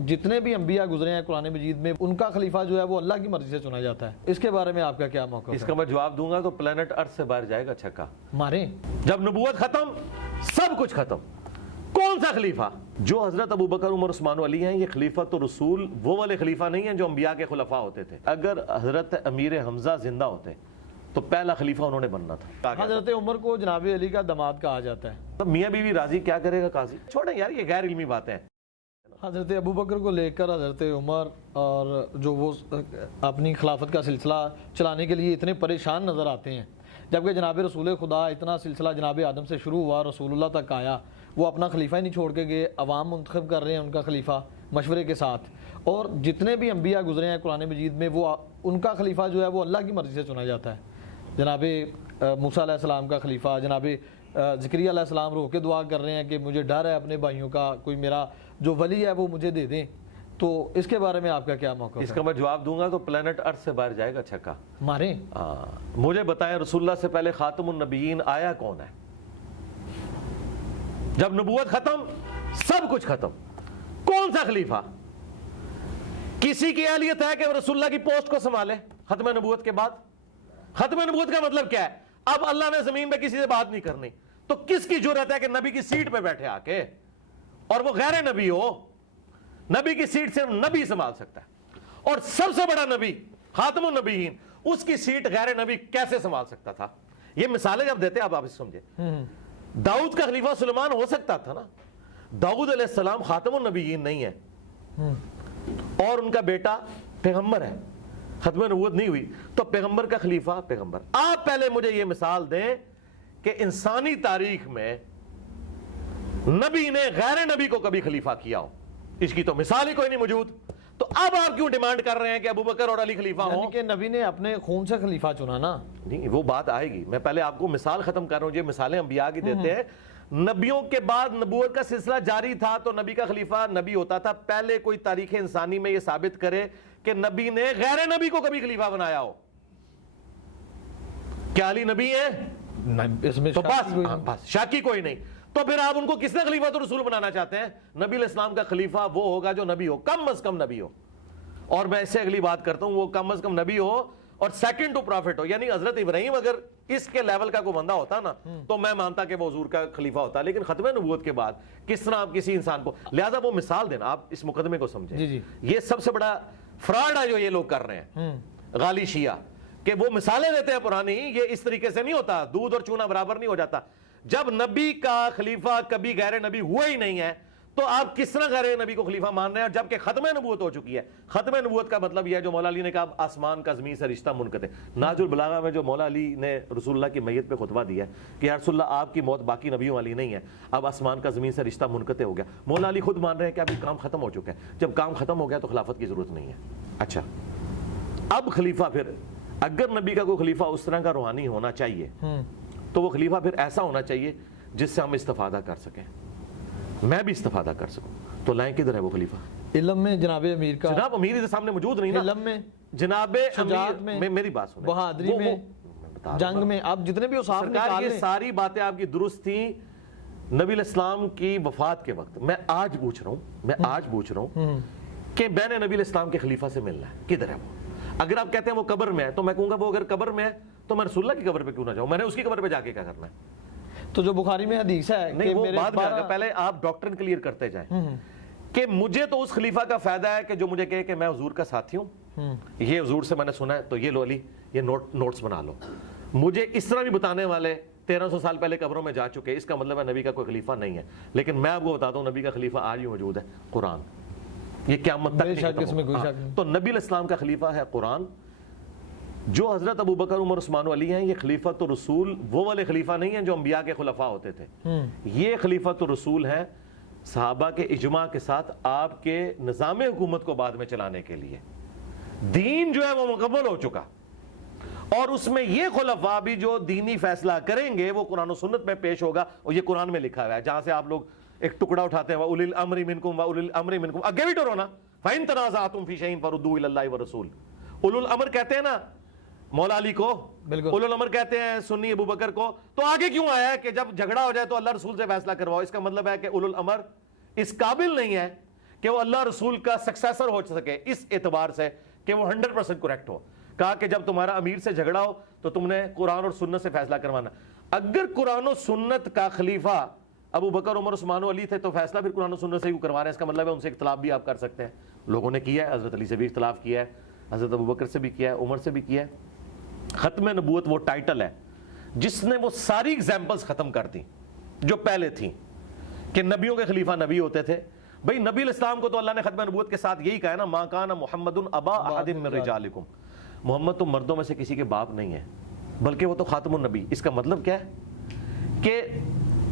جتنے بھی انبیاء گزرے ہیں قرآن مجید میں ان کا خلیفہ جو ہے وہ اللہ کی مرضی سے چنا جاتا ہے. اس کے بارے میں آپ کا کیا موقف ہے؟ اس کا میں جواب دوں گا تو پلانٹ ارتھ سے باہر جائے گا چھکا ماریں. جب نبوت ختم سب کچھ ختم. کون سا خلیفہ؟ جو حضرت ابوبکر عمر عثمان و علی ہیں یہ خلیفۃ رسول وہ والے خلیفہ نہیں ہیں جو انبیاء کے خلفاء ہوتے تھے. اگر حضرت امیر حمزہ زندہ ہوتے تو پہلا خلیفہ انہوں نے بننا تھا. حضرت عمر کو جناب علی کا داماد کہا جاتا ہے. تب میاں بیوی راضی کیا کرے گا قاضی؟ چھوڑیں یار یہ غیر علمی باتیں ہیں. حضرت ابوبکر کو لے کر حضرت عمر اور جو وہ اپنی خلافت کا سلسلہ چلانے کے لیے اتنے پریشان نظر آتے ہیں، جبکہ جناب رسول خدا اتنا سلسلہ جناب آدم سے شروع ہوا رسول اللہ تک آیا، وہ اپنا خلیفہ ہی نہیں چھوڑ کے گئے، عوام منتخب کر رہے ہیں ان کا خلیفہ مشورے کے ساتھ. اور جتنے بھی انبیاء گزرے ہیں قرآن مجید میں وہ ان کا خلیفہ جو ہے وہ اللہ کی مرضی سے چنا جاتا ہے. جناب موسیٰ علیہ السلام کا خلیفہ، جناب زکریا علیہ السلام رو کے دعا کر رہے ہیں کہ مجھے ڈر ہے اپنے بھائیوں کا، کوئی میرا جو ولی ہے وہ مجھے دے دیں. تو اس کے بارے میں آپ کا کیا موقف ہے؟ اس کا میں جواب دوں گا تو پلانٹ ارتھ سے باہر جائے گا چھکا ماریں. مجھے بتائیں رسول اللہ سے پہلے خاتم النبیین آیا کون ہے؟ جب نبوت ختم سب کچھ ختم. کون سا خلیفہ؟ کسی کی اہلیت ہے کہ وہ رسول اللہ کی پوسٹ کو سنبھالے ختم نبوت کے بعد؟ ختم نبوت کا مطلب کیا ہے؟ اب اللہ نے زمین پہ کسی سے بات نہیں کرنی تو کس کی جرأت ہے کہ نبی کی سیٹ پہ بیٹھے آ کے، اور وہ غیر نبی ہو؟ نبی کی سیٹ صرف نبی سنبھال سکتا ہے، اور سب سے بڑا نبی خاتم النبیین اس کی سیٹ غیر نبی کیسے سنبھال سکتا تھا؟ یہ مثالیں جب دیتے آپ سمجھے. داؤد کا خلیفہ سلیمان ہو سکتا تھا نا. داؤد علیہ السلام خاتم النبیین نہیں ہے اور ان کا بیٹا پیغمبر ہے، ختم نبوت نہیں ہوئی تو پیغمبر کا خلیفہ پیغمبر. آپ پہلے مجھے یہ مثال دیں کہ انسانی تاریخ میں نبی نے غیر نبی کو کبھی خلیفہ کیا ہو. اس کی تو مثال ہی کوئی نہیں موجود. تو اب آپ کیوں ڈیمانڈ کر رہے ہیں کہ ابوبکر اور علی خلیفہ ہوں؟ کہ نبی نے اپنے خون سے خلیفہ چنا نا. نہیں وہ بات آئے گی، میں پہلے آپ کو مثال ختم کر رہا ہوں. یہ مثالیں انبیاء کی دیتے ہیں. نبیوں کے بعد نبوت کا سلسلہ جاری تھا تو نبی کا خلیفہ نبی ہوتا تھا. پہلے کوئی تاریخ انسانی میں یہ ثابت کرے کہ نبی نے غیر نبی کو کبھی خلیفہ بنایا ہو. کیا علی نبی ہے؟ اس میں تو بس شاکی کوئی نہیں. تو پھر آپ ان کو کس نے خلیفہ تو رسول بنانا چاہتے ہیں؟ نبی علیہ السلام کا خلیفہ وہ ہوگا جو نبی ہو، کم از کم نبی ہو. اور میں اس سے اگلی بات کرتا ہوں، وہ کم از کم نبی ہو اور سیکنڈ ٹو پرافٹ ہو. یعنی حضرت ابراہیم اگر اس کے لیول کا کوئی بندہ ہوتا نا تو میں مانتا کہ وہ حضور کا خلیفہ ہوتا. لیکن ختم نبوت کے بعد کس طرح آپ کسی انسان کو، لہذا وہ مثال دینا، آپ اس مقدمے کو سمجھیں. یہ سب سے بڑا فراڈ ہے جو یہ لوگ کر رہے ہیں غالی شیعہ، کہ وہ مثالیں دیتے ہیں پرانی. یہ اس طریقے سے نہیں ہوتا، دودھ اور چونا برابر نہیں ہو جاتا. جب نبی کا خلیفہ کبھی غیر نبی ہوا ہی نہیں ہے تو آپ کس طرح غیر نبی کو خلیفہ مان رہے ہیں جبکہ ختم نبوت ہو چکی ہے؟ ختم نبوت کا مطلب یہ ہے جو مولا علی نے کہا آسمان کا زمین سے رشتہ منقطع. ناج البلاغہ میں جو مولا علی نے رسول اللہ کی میت پہ خطبہ دیا ہے کہ یا رسول اللہ آپ کی موت باقی نبیوں والی نہیں ہے، اب آسمان کا زمین سے رشتہ منقطع ہو گیا. مولا علی خود مان رہے ہیں کہ ابھی کام ختم ہو چکا ہے. جب کام ختم ہو گیا تو خلافت کی ضرورت نہیں ہے. اچھا اب خلیفہ، پھر اگر نبی کا کوئی خلیفہ اس طرح کا روحانی ہونا چاہیے تو وہ خلیفہ پھر ایسا ہونا چاہیے جس سے ہم استفادہ کر سکیں، میں بھی استفادہ کر سکوں. تو لائیں کدھر ہے وہ خلیفہ؟ علم میں جناب امیر کا، جناب امیر کے سامنے موجود نہیں نا. علم میں، جناب شجاعت میں، میری بات سنیں، بہادری میں، جنگ میں، آپ جتنے بھی اصحاب سرکار یہ ساری باتیں آپ کی درست تھیں نبی علیہ السلام کی وفات کے وقت. میں آج پوچھ رہا ہوں کہ بین نبی علیہ السلام کے خلیفہ سے ملنا ہے، کدھر ہے وہ؟ اگر آپ کہتے ہیں وہ قبر میں ہے تو میں کہوں گا وہ اگر قبر میں ہے تو میں رسول اللہ کی قبر پہ کیوں نہ جاؤں؟ میں نے اس کی قبر پہ جا کے کیا کرنا ہے؟ تو جو بخاری میں حدیث ہے نہیں وہ بعد میں آگا، پہلے آپ ڈاکٹرن کلیئر کرتے جائیں کہ مجھے تو اس خلیفہ کا فائدہ ہے کہ جو مجھے کہے کہ میں حضور کا ساتھی ہوں، یہ حضور سے میں نے سنا ہے تو یہ لو علی یہ نوٹس بنا لو. مجھے اس طرح بھی بتانے والے 1300 سال پہلے قبروں میں جا چکے، اس کا مطلب ہے نبی کا کوئی خلیفہ نہیں ہے. لیکن میں آپ کو بتاتا ہوں نبی کا خلیفہ آج بھی موجود ہے، قرآن. یہ قیامت تک نہیں ختم ہوگا. تو نبی علیہ السلام کا خلیفہ ہے قرآن. جو حضرت ابوبکر عمر عثمان و علی ہیں یہ خلیفۃ الرسول وہ والے خلیفہ نہیں ہیں جو انبیاء کے خلفاء ہوتے تھے. یہ خلیفۃ الرسول ہیں صحابہ کے اجماع کے ساتھ آپ کے نظام حکومت کو بعد میں چلانے کے لیے. دین جو ہے وہ مکمل ہو چکا اور اس میں یہ خلفاء بھی جو دینی فیصلہ کریں گے وہ قرآن و سنت میں پیش ہوگا. اور یہ قرآن میں لکھا ہوا ہے جہاں سے آپ لوگ ایک ٹکڑا اٹھاتے ہیں وَأُولِي الْأَمْرِ مِنْكُمْ وَأُولِي الْأَمْرِ مِنْكُمْ، اگے بھی ڈرو نا. فَإِن تَنَازَعْتُمْ فِي شَيْءٍ فَرُدُّوهُ إِلَى اللَّهِ وَالرَّسُولِ. اولو الامر کہتے ہیں نا مولا علی کو، اولو الامر کہتے ہیں سنی ابو بکر کو. تو آگے کیوں آیا ہے کہ جب جھگڑا ہو جائے تو اللہ رسول سے فیصلہ کرواؤ؟ اس کا مطلب ہے کہ اولو الامر اس قابل نہیں ہے کہ وہ اللہ رسول کا سکسیسر ہو سکے اس اعتبار سے کہ وہ 100% کریکٹ ہو. کہا کہ جب تمہارا امیر سے جھگڑا ہو تو تم نے قرآن اور سنت سے فیصلہ کروانا. اگر قرآن و سنت کا خلیفہ ابو بکر عمر عثمان و علی تھے تو فیصلہ پھر قرآن و سنت سے ہی کروا رہے ہیں, اس کا مطلب ہے ان سے اختلاف بھی آپ کر سکتے ہیں. لوگوں نے کیا ہے, حضرت علی سے بھی اختلاف کیا ہے, حضرت ابو بکر سے بھی کیا ہے, عمر سے بھی کیا ہے. ختم نبوت وہ ٹائٹل ہے جس نے وہ ساری ایگزامپلز ختم کر دی جو پہلے تھیں کہ نبیوں کے خلیفہ نبی ہوتے تھے. بھئی نبی الاسلام کو تو اللہ نے ختم نبوت کے ساتھ یہی کہا ہے نا, ما کان محمد ابا احد من رجالکم, محمد تو مردوں میں سے کسی کے باپ نہیں ہے بلکہ وہ تو خاتم النبی. اس کا مطلب کیا ہے کہ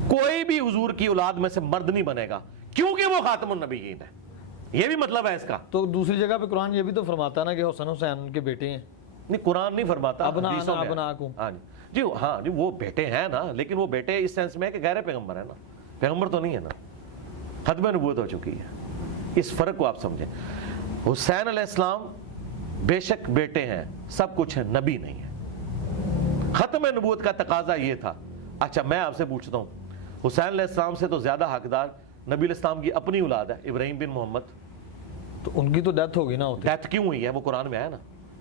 کوئی بھی حضور کی اولاد میں سے مرد نہیں بنے گا کیونکہ وہ خاتم النبیین ہے. یہ بھی مطلب ہے اس کا. تو دوسری جگہ پہ قرآن یہ بھی تو فرماتا ہے نا کہ حسن حسین ان کے بیٹے ہیں. نہیں, قرآن نہیں فرماتا, حدیثوں میں. ہاں جی وہ بیٹے ہیں نا, لیکن وہ بیٹے اس سینس میں ہے کہ غیر پیغمبر ہے نا, پیغمبر تو نہیں ہے نا, ختم نبوت ہو چکی ہے. اس فرق کو آپ سمجھیں. حسین علیہ السلام بے شک بیٹے ہیں, سب کچھ ہے, نبی نہیں ہے. ختم نبوت کا تقاضا یہ تھا. اچھا میں آپ سے پوچھتا ہوں, حسین علیہ السلام سے تو زیادہ حقدار نبی الاسلام کی اپنی اولاد ہے, ابراہیم بن محمد. تو ان کی تو ڈیتھ ہوگی نا. ڈیتھ کیوں ہوئی ہے؟ وہ قرآن میں ہے نا,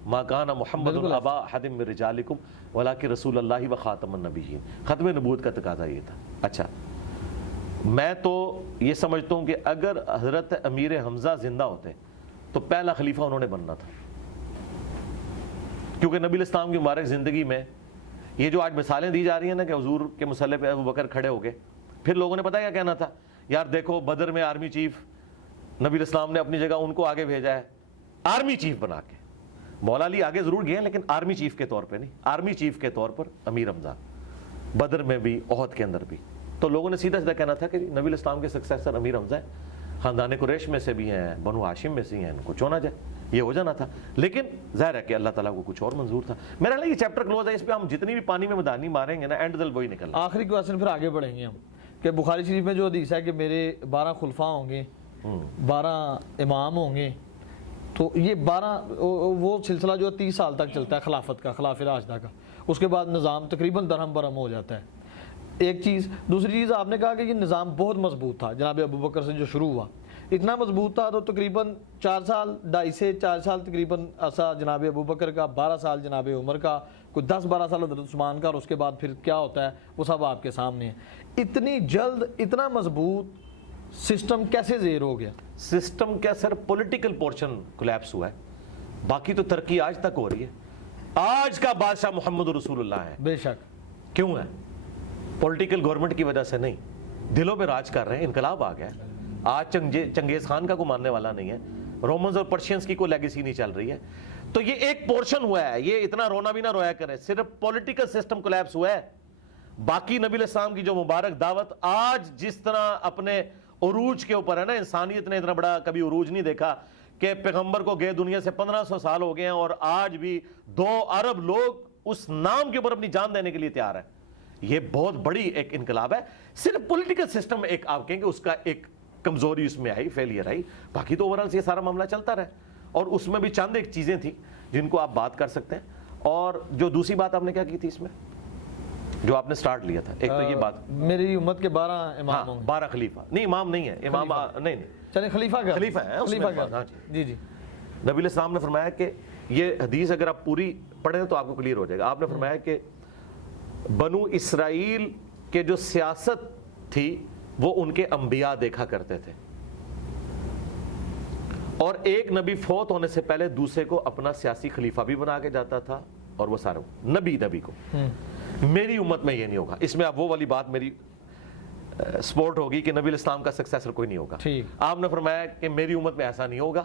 ما کان محمد ابا احد من رجالکم ولکن رسول اللہ و خاتم النبیین. ختم نبوت کا تقاضا یہ تھا. اچھا میں تو یہ سمجھتا ہوں کہ اگر حضرت امیر حمزہ زندہ ہوتے تو پہلا خلیفہ انہوں نے بننا تھا, کیونکہ نبی الاسلام کی مبارک زندگی میں یہ جو آج مثالیں دی جا رہی ہیں نا کہ حضور کے مسلح پہ ابو بکر کھڑے ہو گئے, پھر لوگوں نے پتہ کیا کہنا تھا, یار دیکھو بدر میں آرمی چیف نبی الاسلام نے اپنی جگہ ان کو آگے بھیجا ہے آرمی چیف بنا کے. مولا علی آگے ضرور گئے ہیں لیکن آرمی چیف کے طور پہ نہیں, آرمی چیف کے طور پر امیر حمزہ, بدر میں بھی احد کے اندر بھی. تو لوگوں نے سیدھا سیدھا کہنا تھا کہ نبی الاسلام کے سکسیسر امیر حمزہ ہے, خاندان قریش میں سے بھی ہیں, بنو ہاشم میں سے ہیں, ان کو چونا جائے, یہ ہو جانا تھا. لیکن ظاہر ہے کہ اللہ تعالیٰ کو کچھ اور منظور تھا. میرا خیال ہے یہ چیپٹر کلوز ہے, اس پہ ہم جتنی بھی پانی میں مدانی ماریں گے نا اینڈ دل وہی نکل. آخری کویسچن پھر آگے بڑھیں گے ہم کہ بخاری شریف میں جو حدیث ہے کہ میرے 12 خلفاء ہوں گے, 12 امام ہوں گے, تو یہ 12 وہ سلسلہ جو 30 سال تک چلتا ہے خلافت کا, خلافہ راشدہ کا. اس کے بعد نظام تقریباً درہم برہم ہو جاتا ہے. ایک چیز. دوسری چیز آپ نے کہا کہ یہ نظام بہت مضبوط تھا جناب ابو بکر سے جو شروع ہوا, اتنا مضبوط تھا تو تقریباً 4 سال 2.5 سے 4 سال تقریباً عرصہ جناب ابو بکر کا, 12 سال جناب عمر کا, کوئی 10-12 سال حضرت عثمان کا, اور اس کے بعد پھر کیا ہوتا ہے وہ سب آپ کے سامنے ہے. اتنی جلد اتنا مضبوط سسٹم کیسے زیر ہو گیا؟ سسٹم کیا سر, پولیٹیکل پورشن کولیپس ہوا ہے, باقی تو ترقی آج تک ہو رہی ہے. آج کا بادشاہ محمد رسول اللہ ہے. بے شک. کیوں ہے؟ پولیٹیکل گورنمنٹ کی وجہ سے نہیں, دلوں پہ راج کر رہے ہیں. انقلاب آ گیا. آج چنگیز خان کا کوئی ماننے والا نہیں ہے, رومنز اور پرشینز کی کوئی لیگیسی نہیں چل رہی ہے. تو یہ ایک پورشن ہوا ہے, یہ اتنا رونا بھی نہ رویا کرے, صرف پولیٹیکل سسٹم کولیپس ہوا ہے. باقی نبی الاسلام کی جو مبارک دعوت آج جس طرح اپنے عروج کے اوپر ہے نا, انسانیت نے اتنا بڑا کبھی عروج نہیں دیکھا کہ پیغمبر کو گئے دنیا سے 1500 سال ہو گئے ہیں اور آج بھی 2 ارب لوگ اس نام کے اوپر اپنی جان دینے کے لیے تیار ہیں. یہ بہت بڑی ایک انقلاب ہے. صرف پولیٹیکل سسٹم ایک آپ کہیں کہ اس کا ایک کمزوری اس میں آئی, فیلئر آئی, باقی تو اوورال یہ سارا معاملہ چلتا رہا. اور اس میں بھی چند ایک چیزیں تھیں جن کو آپ بات کر سکتے ہیں. اور جو دوسری بات آپ نے کیا کی تھی اس میں جو آپ نے سٹارٹ لیا تھا, ایک تو یہ بات میری امت کے 12 امام ہوں گے. 12 خلیفہ نہیں, امام نہیں ہے, امام نہیں, چلیں خلیفہ کا, خلیفہ ہے, خلیفہ کا. جی جی. نبی علیہ السلام نے فرمایا کہ یہ حدیث اگر آپ پوری پڑھیں تو آپ کو کلیئر ہو جائے گا. آپ نے فرمایا کہ بنو اسرائیل کے جو سیاست تھی وہ ان کے انبیاء دیکھا کرتے تھے, اور ایک نبی فوت ہونے سے پہلے دوسرے کو اپنا سیاسی خلیفہ بھی بنا کے جاتا تھا, اور وہ سارے نبی کو. میری امت میں یہ نہیں ہوگا. اس میں اب وہ والی بات میری سپورٹ ہوگی کہ نبی الاسلام کا سکسیسر کوئی نہیں ہوگا. آپ نے فرمایا کہ میری امت میں ایسا نہیں ہوگا,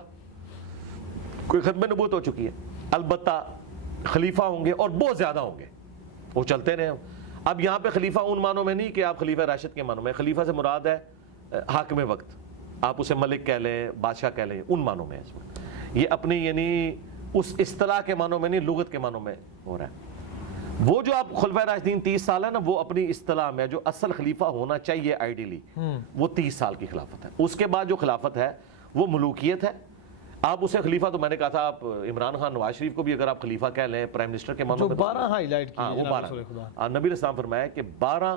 کوئی ختم نبوت ہو چکی ہے. البتہ خلیفہ ہوں گے اور بہت زیادہ ہوں گے, وہ چلتے رہے. اب یہاں پہ خلیفہ ان معنوں میں نہیں کہ آپ خلیفہ راشد کے معنوں میں, خلیفہ سے مراد ہے حاکم وقت, آپ اسے ملک کہہ لیں, بادشاہ کہہ لیں, ان معنوں میں. اس میں یہ اپنی یعنی اس اصطلاح کے معنوں میں نہیں, لغت کے معنوں میں ہو رہا ہے. وہ جو آپ خلفۂ راشدین 30 سال ہے نا, وہ اپنی اصطلاح میں جو اصل خلیفہ ہونا چاہیے آئیڈیلی وہ 30 سال کی خلافت ہے. اس کے بعد جو خلافت ہے وہ ملوکیت ہے. آپ اسے خلیفہ, تو میں نے کہا تھا آپ عمران خان نواز شریف کو بھی اگر آپ خلیفہ کہہ لیں, پرائم منسٹر کے معنوں میں 12 ہائی لائٹ کی, وہ 12. نبی علیہ السلام فرمایا کہ 12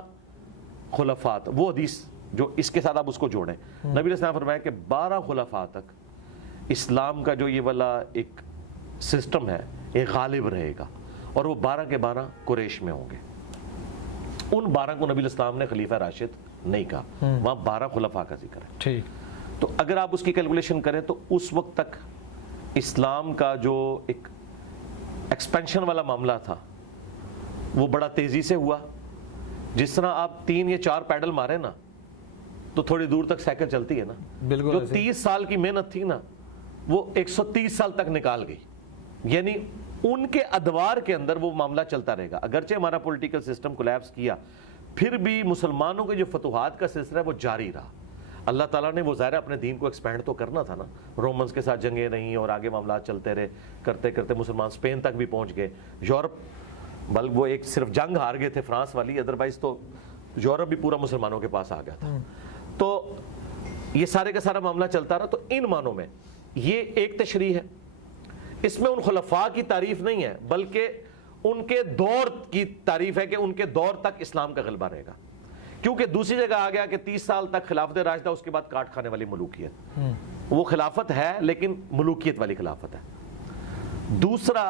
خلفات, وہ حدیث جو اس کے ساتھ آپ اس کو جوڑیں. نبی علیہ السلام فرمایا کہ 12 خلفاء تک اسلام کا جو یہ والا ایک سسٹم ہے یہ غالب رہے گا, اور وہ 12 کے 12 قریش میں ہوں گے. ان 12 کو نبی علیہ السلام نے خلیفہ راشد نہیں کہا, وہاں 12 خلفاء کا ذکر ہے. ٹھیک. تو اگر آپ اس کی کیلکولیشن کریں تو اس وقت تک اسلام کا جو ایک ایکسپینشن والا معاملہ تھا وہ بڑا تیزی سے ہوا. جس طرح آپ 3 یا 4 پیڈل مارے نا تو تھوڑی دور تک سائیکل چلتی ہے نا, بالکل. جو 30 سال کی محنت تھی نا وہ 130 سال تک نکال گئی. یعنی ان کے ادوار کے اندر وہ معاملہ چلتا رہے گا. اگرچہ ہمارا پولیٹیکل سسٹم کولیپس کیا, پھر بھی مسلمانوں کے جو فتوحات کا سلسلہ ہے وہ جاری رہا. اللہ تعالیٰ نے وہ ظاہر اپنے دین کو ایکسپینڈ تو کرنا تھا نا. رومنز کے ساتھ جنگیں رہیں اور آگے معاملات چلتے رہے, کرتے کرتے مسلمان اسپین تک بھی پہنچ گئے. یورپ بلکہ وہ ایک صرف جنگ ہار گئے تھے فرانس والی, ادروائز تو یورپ بھی پورا مسلمانوں کے پاس آ گیا تھا. تو یہ سارے کا سارا معاملہ چلتا رہا. تو ان معنوں میں یہ ایک تشریح ہے. اس میں ان خلفاء کی تعریف نہیں ہے بلکہ ان کے دور کی تعریف ہے کہ ان کے دور تک اسلام کا غلبہ رہے گا. کیونکہ دوسری جگہ آ گیا کہ 30 سال تک خلافت راشدہ, اس کے بعد کاٹ کھانے والی ملوکیت. وہ خلافت ہے لیکن ملوکیت والی خلافت ہے. دوسرا,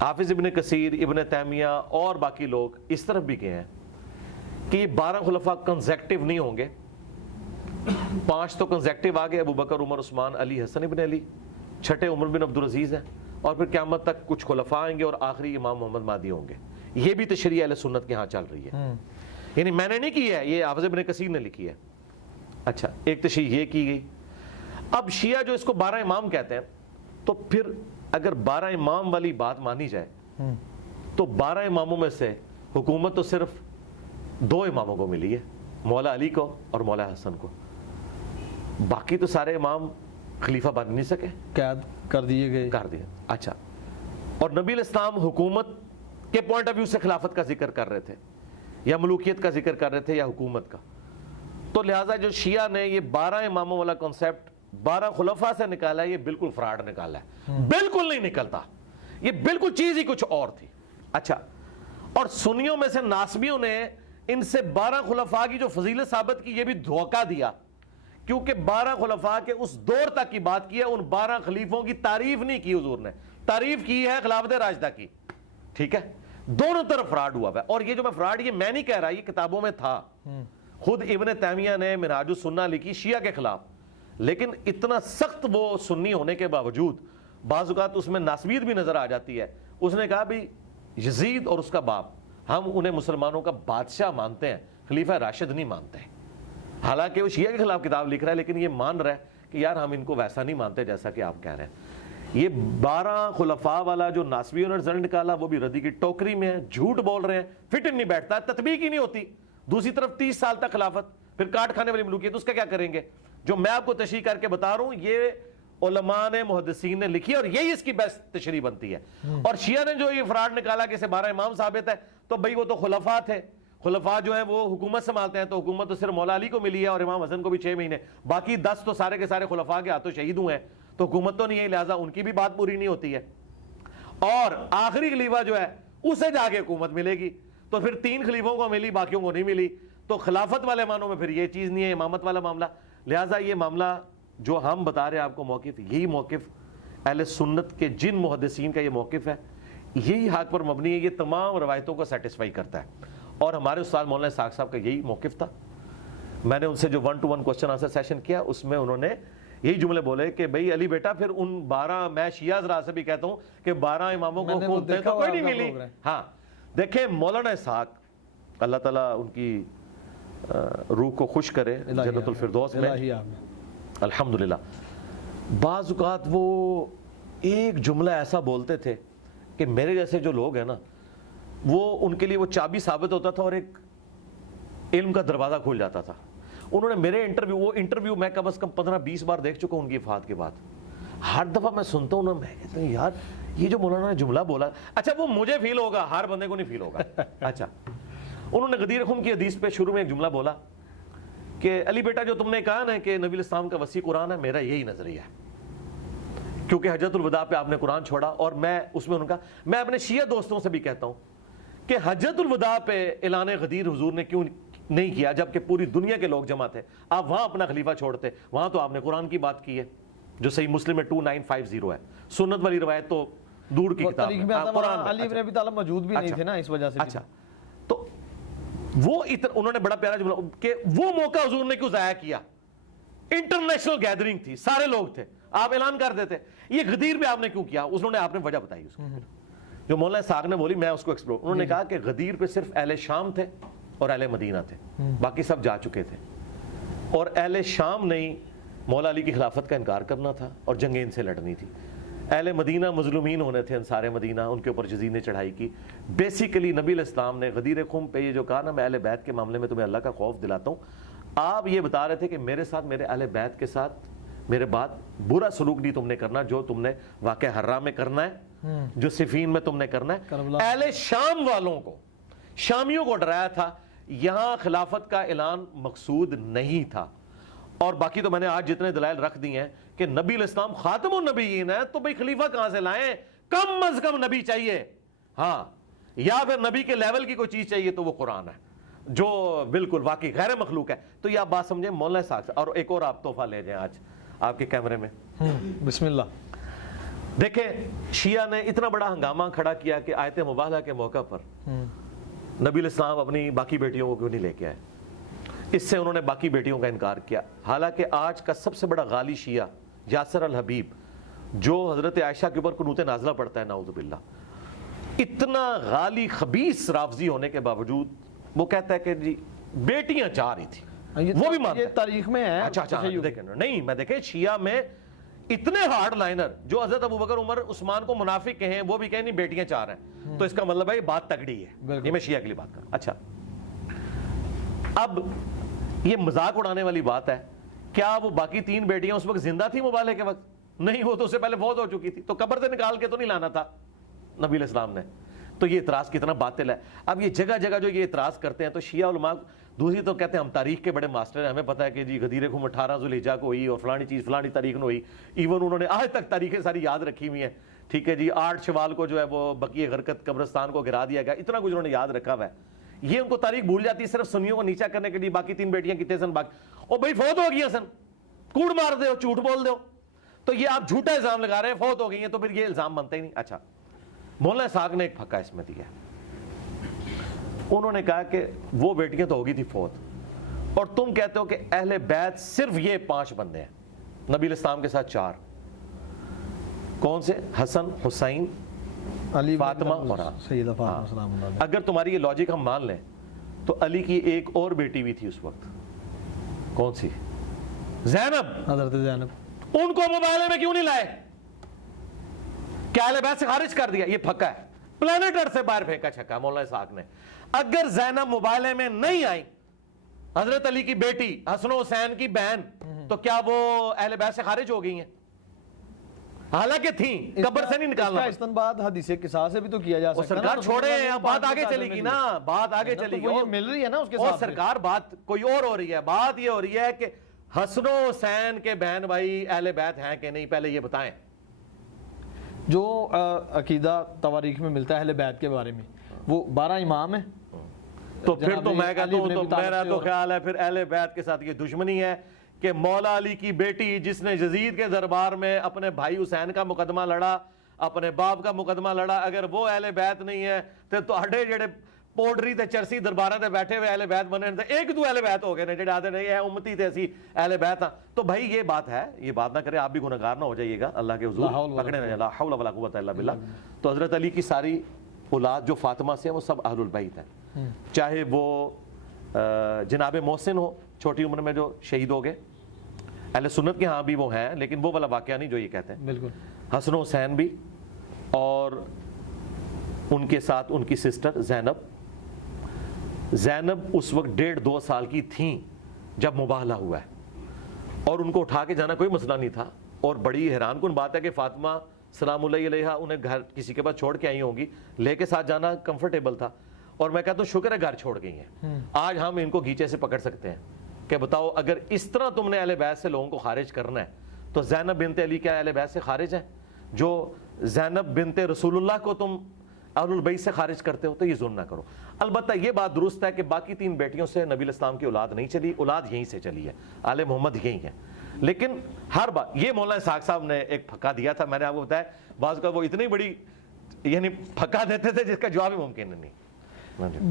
حافظ ابن کثیر, ابن تیمیہ اور باقی لوگ اس طرف بھی گئے ہیں کہ یہ 12 خلفاء کنزیکٹیو نہیں ہوں گے. 5 تو کنزیکٹیو آ گئے, ابو بکر, عمر, عثمان, علی, حسن ابن علی. 6 عمر بن عبدالعزیز ہیں, اور پھر قیامت تک کچھ خلفاء آئیں گے اور آخری امام محمد مہدی ہوں گے. یہ بھی تشریح اہل سنت کے ہاں چل رہی ہے. یعنی میں نے نہیں کی ہے, یہ حافظ ابن کثیر نے لکھی ہے. اچھا, ایک تشریح یہ کی گئی. اب شیعہ جو اس کو 12 امام کہتے ہیں, تو پھر اگر 12 امام والی بات مانی جائے تو 12 اماموں میں سے حکومت تو صرف 2 اماموں کو ملی ہے, مولا علی کو اور مولا حسن کو. باقی تو سارے امام خلیفہ بن نہیں سکے, قید کر دیے گئے. کر دیا. اچھا, اور نبی علیہ السلام حکومت کے پوائنٹ آف ویو سے خلافت کا ذکر کر رہے تھے یا ملوکیت کا ذکر کر رہے تھے یا حکومت کا. تو لہٰذا جو شیعہ نے یہ 12 اماموں والا کنسیپٹ 12 خلفاء سے نکالا ہے, یہ بالکل فراڈ نکالا ہے. بالکل نہیں نکلتا, یہ بالکل چیز ہی کچھ اور تھی. اچھا, اور سنیوں میں سے ناسبیوں نے ان سے 12 خلفاء کی جو فضیلت ثابت کی یہ بھی دھوکہ دیا, کیونکہ 12 خلفاء کے اس دور تک کی بات کی ہے. ان 12 خلیفوں کی تعریف نہیں کی حضور نے, تعریف کی ہے خلافت راشدہ کی. ٹھیک ہے, دونوں طرف فراڈ ہوا ہے. اور یہ جو میں فراڈ یہ میں نہیں کہہ رہا, یہ کتابوں میں تھا. خود ابن تیمیہ نے منہاج السنہ لکھی شیعہ کے خلاف, لیکن اتنا سخت وہ سنی ہونے کے باوجود بعض اوقات اس میں ناسبیت بھی نظر آ جاتی ہے. اس نے کہا بھی یزید اور اس کا باپ ہم انہیں مسلمانوں کا بادشاہ مانتے ہیں, خلیفہ راشد نہیں مانتے. حالانکہ وہ شیعہ کے خلاف کتاب لکھ رہا ہے لیکن یہ مان رہا ہے کہ یار ہم ان کو ویسا نہیں مانتے جیسا کہ آپ کہہ رہے ہیں. یہ 12 خلفاء والا جو ناسبیوں نے رزلٹ نکالا وہ بھی ردی کی ٹوکری میں ہے, جھوٹ بول رہے ہیں, فٹ نہیں بیٹھتا, تطبیق ہی نہیں ہوتی. دوسری طرف 30 سال تک خلافت, پھر کاٹ کھانے والی ملوکیت, اس کا کیا کریں گے؟ جو میں آپ کو تشریح کر کے بتا رہا ہوں یہ علماء نے, محدثین نے لکھی ہے, اور یہی اس کی بیسٹ تشریح بنتی ہے. اور شیعہ نے جو یہ فراڈ نکالا کہ اسے 12 امام ثابت ہے, تو بھئی وہ تو خلفاء تھے. خلفاء جو ہیں وہ حکومت سنبھالتے ہیں, تو حکومت تو صرف مولا علی کو ملی ہے اور امام حسن کو بھی 6 مہینے, باقی 10 تو سارے کے سارے خلفاء کے ہاتھوں شہید ہوئے ہیں, تو حکومت تو نہیں ہے, لہٰذا ان کی بھی بات پوری نہیں ہوتی ہے. اور آخری خلیفہ جو ہے اسے جا کے حکومت ملے گی, تو پھر 3 خلیفوں کو ملی, باقیوں کو نہیں ملی. تو خلافت والے معنوں میں پھر یہ چیز نہیں ہے, امامت والا معاملہ. لہٰذا یہ معاملہ جو ہم بتا رہے ہیں آپ کو موقف, یہی موقف اہل سنت کے جن محدثین کا یہ موقف ہے, یہی حق پر مبنی ہے, یہ تمام روایتوں کو سیٹسفائی کرتا ہے. اور ہمارے استاد مولانا اسحاق صاحب کا یہی موقف تھا. میں نے ان سے جو 1-to-1 کوسچن آنسر سیشن کیا, اس میں انہوں نے یہی جملے بولے کہ بھئی علی بیٹا پھر ان 12, میں شیعہ حضرات سے بھی کہتا ہوں کہ 12 اماموں کو حکومتیں تو کوئی نہیں ملی. ہاں دیکھیں مولانا اسحاق, اللہ تعالیٰ ان کی روح کو خوش کرے جنت الفردوس میں, الحمدللہ. بعض اوقات وہ ایک جملہ ایسا بولتے تھے کہ میرے جیسے جو لوگ ہیں نا, وہ ان کے لیے وہ چابی ثابت ہوتا تھا اور ایک علم کا دروازہ کھول جاتا تھا. انہوں نے میرے انٹرویو میں کم از کم 15-20 بار دیکھ چکا ہوں ان کی وفات کے بعد. ہر دفعہ میں سنتا ہوں نا, میں کہتا ہوں یار یہ جو مولانا نے جملہ بولا, اچھا وہ مجھے فیل ہوگا, ہر بندے کو نہیں فیل ہوگا. اچھا, انہوں نے غدیر خم کی حدیث پہ شروع میں ایک جملہ بولا کہ علی بیٹا جو تم نے کہا نا کہ نبی الاسلام کا وسیع قرآن ہے, میرا یہی نظریہ ہے, کیونکہ حجۃ الوداع پہ آپ نے قرآن چھوڑا. اور میں اس میں انہوں نے کہا, میں اپنے شیعہ دوستوں سے بھی کہتا ہوں کہ حجۃ الوداع پہ اعلان غدیر حضور نے کیوں نہیں کیا جبکہ پوری دنیا کے لوگ جمع تھے. آپ وہاں اپنا خلیفہ چھوڑتے, وہاں تو آپ نے قرآن کی بات کی ہے جو صحیح مسلم میں 2950 ہے. سنت والی روایت تو دور کی کتاب تاریخ میں ہے, قرآن میں. علی بن ابی طالب موجود بھی نہیں تھے نا اس وجہ سے. اچھا, تو وہ انہوں نے بڑا پیارا جملہ کہ وہ موقع حضور نے کیوں ضائع کیا. انٹرنیشنل گیدرنگ تھی, سارے لوگ تھے, آپ اعلان کر دیتے. یہ غدیر پہ آپ نے کیوں کیا, اس نے آپ نے وجہ بتائی اس کی. جو مولانا اسحاق نے بولی, میں اس کو ایکسپلور, انہوں نے کہا کہ غدیر پہ صرف اہل شام تھے اور اہل مدینہ تھے, باقی سب جا چکے تھے. اور اہل شام نے مولا علی کی خلافت کا انکار کرنا تھا اور جنگیں ان سے لڑنی تھی. اہل مدینہ مظلومین ہونے تھے, انصار مدینہ, ان کے اوپر یزید نے چڑھائی کی. بیسیکلی نبی علیہ السلام نے غدیر خم پہ یہ جو کہا نا, میں اہل بیت کے معاملے میں تمہیں اللہ کا خوف دلاتا ہوں, آپ یہ بتا رہے تھے کہ میرے ساتھ, میرے اہل بیت کے ساتھ میرے بعد برا سلوک نہیں تم نے کرنا, جو تم نے واقع حرہ میں کرنا ہے, جو صفین میں تم نے کرنا ہے. اہل شام والوں کو, شامیوں کو ڈرایا تھا, یہاں خلافت کا اعلان مقصود نہیں تھا. اور باقی تو میں نے آج جتنے دلائل رکھ دی ہیں کہ نبی علیہ السلام خاتم النبیین ہے, تو بھئی خلیفہ کہاں سے لائیں, کم از کم نبی چاہیے, ہاں, یا پھر نبی کے لیول کی کوئی چیز چاہیے تو وہ قرآن ہے جو بالکل واقعی غیر مخلوق ہے. تو یہ آپ بات سمجھیں مولانا اسحاق سے. اور ایک اور آپ تحفہ لے جائیں آج آپ کے کیمرے میں, بسم اللہ. دیکھیں شیعہ نے اتنا بڑا ہنگامہ کھڑا کیا کہ آیت مباہلہ کے موقع پر نبی علیہ السلام اپنی باقی بیٹیوں کو کیوں نہیں لے کے آئے, اس سے انہوں نے باقی بیٹیوں کا انکار کیا. حالانکہ آج کا سب سے بڑا غالی شیعہ یاسر الحبیب, جو حضرت عائشہ کے اوپر قنوت نازلہ پڑھتا ہے نعوذ باللہ, اتنا غالی خبیث رافضی ہونے کے باوجود وہ کہتا ہے کہ جی بیٹیاں چاہ رہی تھی, وہ بھی مانتا ہے. یہ تاریخ میں ہے. اچھا دیکھیں, نہیں میں دیکھیں شیعہ میں اتنے ہارڈ لائنر جو حضرت ابوبکر عمر عثمان کو منافق کہیں, وہ بھی کہیں نہیں بیٹیاں چاہ رہے ہیں, تو اس کا مطلب ہے یہ بات تگڑی ہے. یہ میں شیعہ کے لیے بات کر رہا ہوں. اچھا, اب یہ مذاق اڑانے والی بات ہے, کیا وہ باقی 3 بیٹیاں اس وقت زندہ تھی مبالغے کے وقت؟ نہیں, وہ تو اس سے پہلے فوت ہو چکی تھی, تو قبر سے نکال کے تو نہیں لانا تھا نبی علیہ السلام نے. تو یہ اعتراض کتنا باطل ہے. اب یہ جگہ جگہ جو یہ اعتراض کرتے ہیں, تو شیعہ علماء دوسری تو کہتے ہیں ہم تاریخ کے بڑے ماسٹر ہیں, ہمیں پتہ ہے کہ جی غدیر خم 18 ذوالحجہ کو ہوئی اور فلانی چیز فلانی تاریخ میں ہوئی. ایون انہوں نے آج تک تاریخیں ساری یاد رکھی ہوئی ہیں. ٹھیک ہے جی, 8 شوال کو جو ہے وہ بقیہ غرقت قبرستان کو گرا دیا گیا, اتنا کچھ انہوں نے یاد رکھا ہوا ہے. یہ ان کو تاریخ بھول جاتی ہے صرف سنیوں کو نیچا کرنے کے لیے. باقی 3 بیٹیاں کتنے سن, باقی او بھائی فوت ہو گئی سن, کوڑ مار دے ہو, جھوٹ بول دے ہو, تو یہ آپ جھوٹا الزام لگا رہے ہیں فوت ہو گئی ہیں, تو پھر یہ الزام بنتا ہی نہیں. اچھا, مولانا اسحاق نے ایک پھکا اس میں دیا. انہوں نے کہا کہ وہ بیٹیاں تو ہوگی تھی فوت, اور تم کہتے ہو کہ اہل بیت صرف یہ 5 بندے ہیں, نبی علیہ السلام کے ساتھ 4, کون سے, حسن, حسین, علی, فاطمہ اور سیدہ فاطمہ سلام اللہ علیہا. اگر تمہاری یہ لاجک ہم مان لیں تو علی کی ایک اور بیٹی بھی تھی اس وقت, کون سی, زینب, حضرت زینب. ان کو مباہلے میں کیوں نہیں لائے, کیا اہل بیت سے خارج کر دیا؟ یہ پھکا ہے, پلانٹ ارتھ سے باہر پھینکا چھکا مولانا اسحاق نے. اگر زینب مباہلے میں نہیں آئی, حضرت علی کی بیٹی, حسن و حسین کی بہن, تو کیا وہ اہل بیت سے خارج ہو گئی ہیں؟ حالانکہ تھیں, قبر سے نہیں نکالنا. اس کا استنباط حدیث قصاص سے بھی تو کیا جا سکتا ہے. سرکار چھوڑے, بات آگے چلے گی نا, بات آگے چلے گی, وہ مل رہی ہے نا اس کے اور ساتھ. سرکار بات کوئی اور ہو رہی ہے. بات یہ ہو رہی ہے کہ حسن و حسین کے بہن بھائی اہل بیت ہیں کہ نہیں, پہلے یہ بتائیں. جو عقیدہ تواریخ میں ملتا ہے اہل بیت کے بارے میں, وہ 12 امام ہیں. تو پھر تو میں کہتا ہوں, تو میرا تو خیال ہے پھر اہل بیت کے ساتھ یہ دشمنی ہے کہ مولا علی کی بیٹی جس نے یزید کے دربار میں اپنے بھائی حسین کا مقدمہ لڑا, اپنے باپ کا مقدمہ لڑا, اگر وہ اہل بیت نہیں ہے تو تہاڈے جڑے پوڈری تے چرسی درباراں تے بیٹھے ہوئے اہل بیت بنے تے ایک دو اہل بیت ہو گئے نے جڑے آدھے نہیں ہے امتی تے اسی اہل بیت ہاں. تو بھائی یہ بات ہے, یہ بات نہ کرے, آپ بھی گنہگار نہ ہو جائیے گا اللہ کے حضور, پکڑے نہ, لا حول ولا قوت الا باللہ. تو حضرت علی کی ساری اولاد جو فاطمہ سے ہیں وہ سب اہل البیت ہیں, چاہے وہ جناب محسن ہو چھوٹی عمر میں جو شہید ہو گئے, اہل سنت کے ہاں بھی وہ ہیں, لیکن وہ والا واقعہ نہیں جو یہ کہتے ہیں. بالکل. حسن و حسین بھی, اور ان کے ساتھ ان کی سسٹر زینب. زینب اس وقت 1.5-2 سال کی تھیں جب مباہلہ ہوا ہے, اور ان کو اٹھا کے جانا کوئی مسئلہ نہیں تھا. اور بڑی حیران کن بات ہے کہ فاطمہ سلام اللہ علیہا انہیں گھر کسی کے پاس چھوڑ کے آئی ہوں گی, لے کے ساتھ جانا کمفرٹیبل تھا. اور میں کہتا ہوں شکر ہے گھر چھوڑ گئی ہیں. آج ہم ان کو گھیچے سے پکڑ سکتے ہیں کہ بتاؤ اگر اس طرح تم نے اہل بیت سے لوگوں کو خارج کرنا ہے تو زینب بنت علی کیا اہل بیت سے خارج ہیں؟ جو زینب بنت رسول اللہ کو تم اہل البیت سے خارج کرتے ہو تو یہ ظلم نہ کرو. البتہ یہ بات درست ہے کہ باقی 3 بیٹیوں سے نبی علیہ السلام کی اولاد نہیں چلی, اولاد یہیں سے چلی ہے, آل محمد یہیں ہے. لیکن ہر بات یہ مولانا اسحاق صاحب نے ایک پھکا دیا تھا, میں نے آپ کو بتایا بعض کا وہ اتنی بڑی یعنی پھکا دیتے تھے جس کا جواب ہی ممکن نہیں.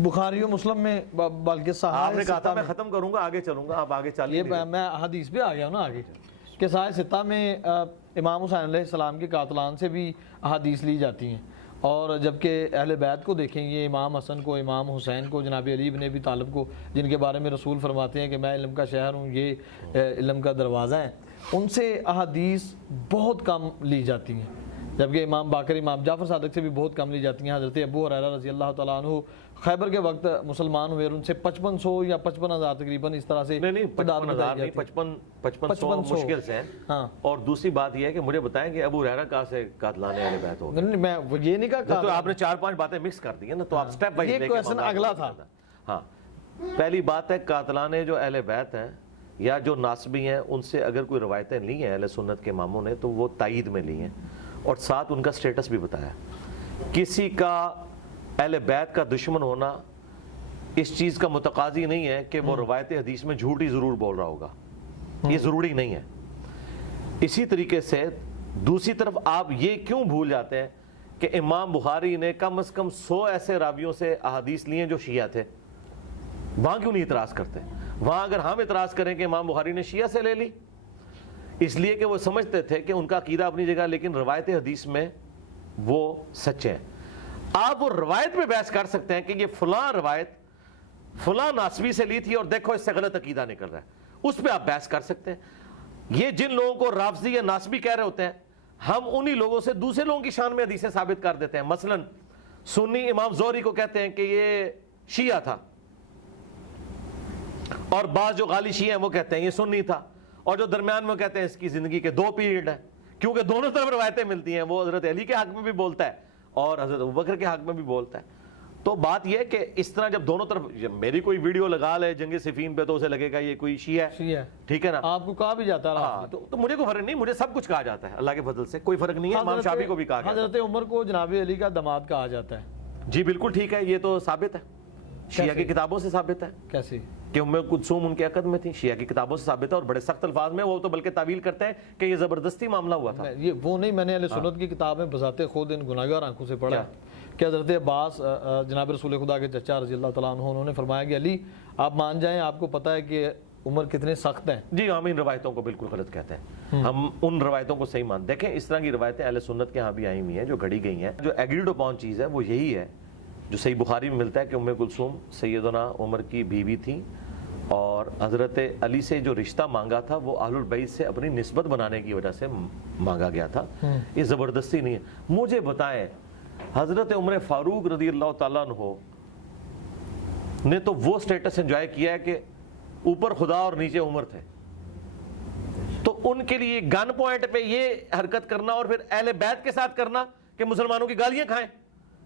بخاری و مسلم میں بلکہ آپ نے کہا تھا میں ختم کروں گا, آگے چلوں گا, آپ آگے چلیے. میں حدیث پہ آ گیا ہوں نا آگے کہ صحیح ستہ میں امام حسین علیہ السلام کے قاتلان سے بھی احادیث لی جاتی ہیں, اور جبکہ اہل بیت کو دیکھیں یہ امام حسن کو, امام حسین کو, جناب علی بن ابی طالب کو, جن کے بارے میں رسول فرماتے ہیں کہ میں علم کا شہر ہوں, یہ علم کا دروازہ ہے, ان سے احادیث بہت کم لی جاتی ہیں. جبکہ امام باقر, امام جعفر صادق سے بھی بہت کم لی جاتی ہیں. حضرت ابو ہریرہ رضی اللہ تعالیٰ عنہ خیبر کے وقت مسلمان ہوئے, ان سے 5500 یا 55,000 تقریباً اس طرح سے نہیں 55,000 نہیں 5500 مشکل سے ہیں. ہاں, اور دوسری بات یہ ہے کہ مجھے بتائیں کہ ابو ہریرہ کہاں سے قاتلان اہل بیت ہو گئے؟ نہیں میں یہ نہیں کہا, تو آپ نے 4-5 باتیں مکس کر دی ہیں نا, تو آپ سٹیپ وائز یہ کویشچن اگلا تھا. ہاں, پہلی بات ہے قاتلان جو اہل بیت ہیں یا جو ناسبی ہیں ان سے اگر کوئی روایتیں لی ہیں اہل سنت کے اماموں نے تو وہ تائید میں لی ہیں, اور ساتھ ان کا سٹیٹس بھی بتایا. کسی کا اہل بیت کا دشمن ہونا اس چیز کا متقاضی نہیں ہے کہ وہ روایت حدیث میں جھوٹ ہی ضرور بول رہا ہوگا, یہ ضروری نہیں ہے. اسی طریقے سے دوسری طرف آپ یہ کیوں بھول جاتے ہیں کہ امام بخاری نے کم از کم 100 ایسے راویوں سے احادیث لی ہیں جو شیعہ تھے, وہاں کیوں نہیں اعتراض کرتے؟ وہاں اگر ہم اعتراض کریں کہ امام بخاری نے شیعہ سے لے لی, اس لیے کہ وہ سمجھتے تھے کہ ان کا عقیدہ اپنی جگہ لیکن روایت حدیث میں وہ سچے ہیں. آپ وہ روایت پہ بحث کر سکتے ہیں کہ یہ فلاں روایت فلاں ناسبی سے لی تھی اور دیکھو اس سے غلط عقیدہ نکل رہا ہے, اس پہ آپ بحث کر سکتے ہیں. یہ جن لوگوں کو رافضی یا ناسبی کہہ رہے ہوتے ہیں, ہم انہی لوگوں سے دوسرے لوگوں کی شان میں حدیثیں ثابت کر دیتے ہیں. مثلا سنی امام زہری کو کہتے ہیں کہ یہ شیعہ تھا, اور بعض جو غالی شیعہ ہیں وہ کہتے ہیں یہ سنی تھا, اور جو درمیان میں کہتے ہیں اس کی زندگی کے 2 پیریڈ ہیں, کیونکہ دونوں طرف روایتیں ملتی ہیں. وہ حضرت علی کے حق میں بھی بولتا ہے اور حضرت ابوبکر کے حق میں بھی بولتا ہے. تو بات یہ ہے کہ اس طرح جب دونوں طرف, میری کوئی ویڈیو لگا لے جنگ صفین پہ تو اسے لگے گا یہ کوئی شیعہ ہے, ٹھیک ہے نا, آپ کو کہا بھی جاتا رہا. ہاں, تو مجھے کوئی فرق نہیں, مجھے سب کچھ کہا جاتا ہے اللہ کے فضل سے, کوئی فرق نہیں ہے. امام شافعی کو بھی کہا گیا. حضرت عمر کو جناب علی کا داماد کہا جاتا ہے. جی بالکل ٹھیک ہے, یہ تو ثابت ہے, شیعہ کی کتابوں سے ثابت ہے. کیسے کہ ام کلثوم ان کے عقد میں تھی, شیعہ کی کتابوں سے ثابت ہے, اور بڑے سخت الفاظ میں وہ تو بلکہ تعویل کرتے ہیں کہ یہ زبردستی معاملہ ہوا تھا. یہ وہ نہیں, میں نے اہل سنت کی کتاب میں بذات خود ان گناہگار آنکھوں سے پڑھا کہ حضرت عباس جناب رسول خدا کے چچا رضی اللہ تعالیٰ عنہ, انہوں نے فرمایا کہ علی آپ مان جائیں, آپ کو پتہ ہے کہ عمر کتنے سخت ہیں. جی ہم ان روایتوں کو بالکل غلط کہتے ہیں, ہم ان روایتوں کو صحیح مان. دیکھیں اس طرح کی روایتیں اہل سنت کے ہاں بھی آئی ہوئی ہیں جو گھڑی گئی ہیں. جو ایگریڈ اپون چیز ہے وہ یہی ہے جو صحیح بخاری میں ملتا ہے کہ ام کلثوم سیدنا عمر کی بیوی تھی, اور حضرت علی سے جو رشتہ مانگا تھا وہ اہل البیت سے اپنی نسبت بنانے کی وجہ سے مانگا گیا تھا, یہ زبردستی نہیں ہے. مجھے بتائیں حضرت عمر فاروق رضی اللہ تعالیٰ عنہ نے تو وہ سٹیٹس انجوائے کیا ہے کہ اوپر خدا اور نیچے عمر تھے, تو ان کے لیے گن پوائنٹ پہ یہ حرکت کرنا اور پھر اہل بیت کے ساتھ کرنا کہ مسلمانوں کی گالیاں کھائیں,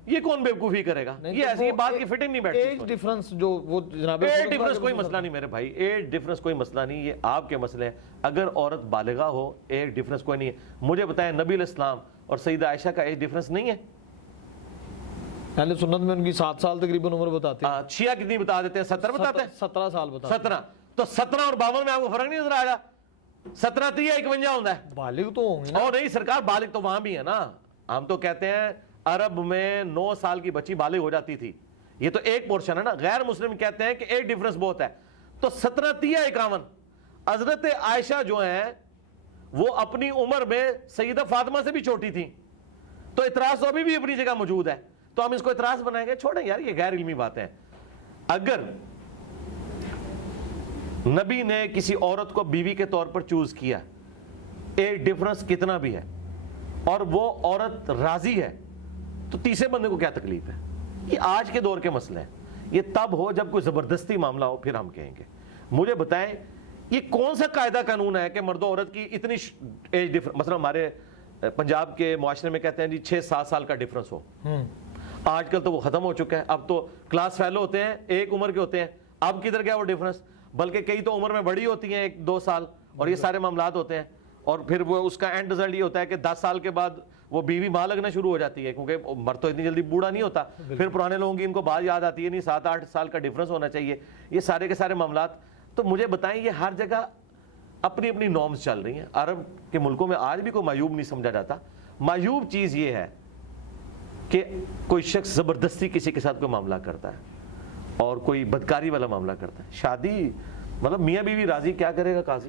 یہ کون بیوقوفی کرے گا؟ یہ ایسی بات کی فٹنگ نہیں بیٹھتی. ایج ڈیفرنس جو وہ جناب ایج ڈیفرنس کوئی مسئلہ نہیں میرے بھائی, ایج ڈیفرنس کوئی مسئلہ نہیں, یہ آپ کے مسئلے ہیں. اگر عورت بالغہ ہو ایج ڈیفرنس کوئی نہیں ہے. مجھے بتائیں نبی علیہ السلام اور سیدہ عائشہ کا ایج ڈیفرنس نہیں ہے؟ اہل سنت میں ان کی 7 سال تقریباً عمر بتاتے ہیں. شیعہ کتنی بتا دیتے ہیں؟ 17 بتاتے ہیں. 17 سال بتاتے 17, تو 17 اور 52 میں آپ کو فرق نہیں نظر آیا؟ 17 30 51 ہوتا ہے. بالغ تو ہوں گے نا. اور نہیں سرکار, بالغ تو وہاں بھی ہے نا. ہم تو کہتے ہیں عرب میں 9 سال کی بچی بالغ ہو جاتی تھی, یہ تو ایک پورشن ہے نا. غیر مسلم کہتے ہیں کہ ایک ڈیفرنس بہت ہے. تو 17 30 51, حضرت عائشہ جو ہیں وہ اپنی عمر میں سیدہ فاطمہ سے بھی چھوٹی تھی, تو اعتراض تو ابھی بھی اپنی جگہ موجود ہے. تو ہم اس کو اعتراض بنائیں گے؟ چھوڑیں یار, یہ غیر علمی باتیں ہیں. اگر نبی نے کسی عورت کو بیوی کے طور پر چوز کیا, ایک ڈیفرنس کتنا بھی ہے, اور وہ عورت راضی ہے, تو تیسرے بندے کو کیا تکلیف ہے؟ یہ آج کے دور کے مسئلے ہیں. یہ تب ہو جب کوئی زبردستی معاملہ ہو, پھر ہم کہیں گے. مجھے بتائیں یہ کون سا قاعدہ قانون ہے کہ مرد و عورت کی اتنی ایج ڈیفرنس, مثلا ہمارے پنجاب کے معاشرے میں کہتے ہیں جی 6-7 سال کا ڈیفرنس ہو. آج کل تو وہ ختم ہو چکا ہے, اب تو کلاس فیلو ہوتے ہیں, ایک عمر کے ہوتے ہیں. اب کدھر گیا وہ ڈیفرنس؟ بلکہ کئی تو عمر میں بڑی ہوتی ہیں 1-2 سال, اور یہ سارے معاملات ہوتے ہیں. اور پھر وہ اس کا اینڈ رزلٹ یہ ہوتا ہے کہ 10 سال کے بعد وہ بیوی ماں لگنا شروع ہو جاتی ہے، کیونکہ مرد تو اتنی جلدی بوڑھا نہیں ہوتا. پھر پرانے لوگوں کی ان کو بات یاد آتی ہے، نہیں 7-8 سال کا ڈفرنس ہونا چاہیے. یہ سارے کے سارے معاملات. تو مجھے بتائیں یہ ہر جگہ اپنی اپنی نارمز چل رہی ہیں. عرب کے ملکوں میں آج بھی کوئی معیوب نہیں سمجھا جاتا. معیوب چیز یہ ہے کہ کوئی شخص زبردستی کسی کے ساتھ کوئی معاملہ کرتا ہے اور کوئی بدکاری والا معاملہ کرتا ہے. شادی مطلب میاں بیوی راضی، کیا کرے گا قاضی؟